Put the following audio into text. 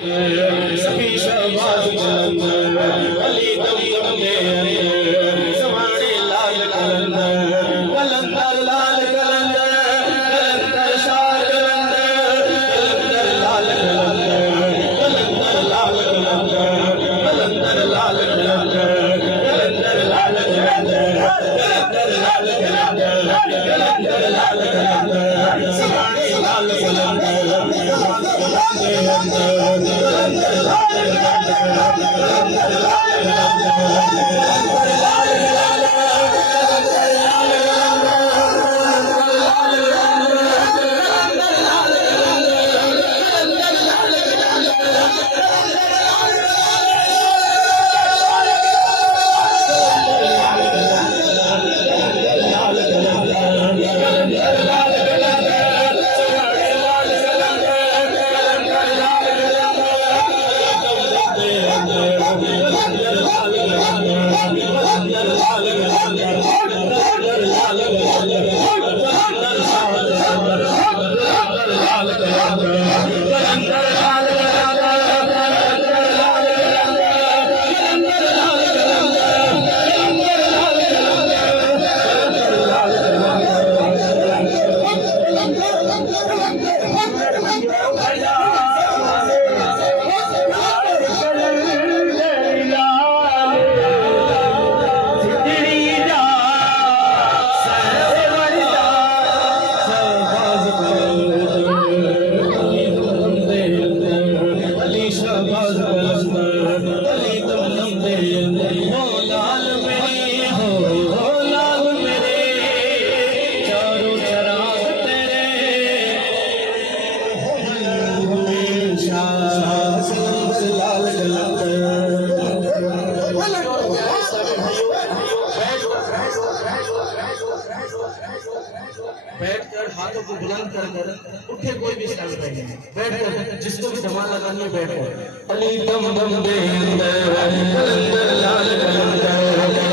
सभी शहबाज कलंदर अली दम दम दे समाने लाल कलंदर कलंदर लाल कलंदर कलंदर शाह कलंदर कलंदर लाल कलंदर कलंदर लाल कलंदर कलंदर लाल कलंदर कलंदर लाल कलंदर कलंदर लाल कलंदर कलंदर लाल कलंदर समाने लाल कलंदर बैठकर हाथों को बुलंद कर उठे कोई भी स्टाइल नहीं बैठकर जिसको भी धमाल लगानी है बैठो अली दम दम दे कलंदर लाल कलंदर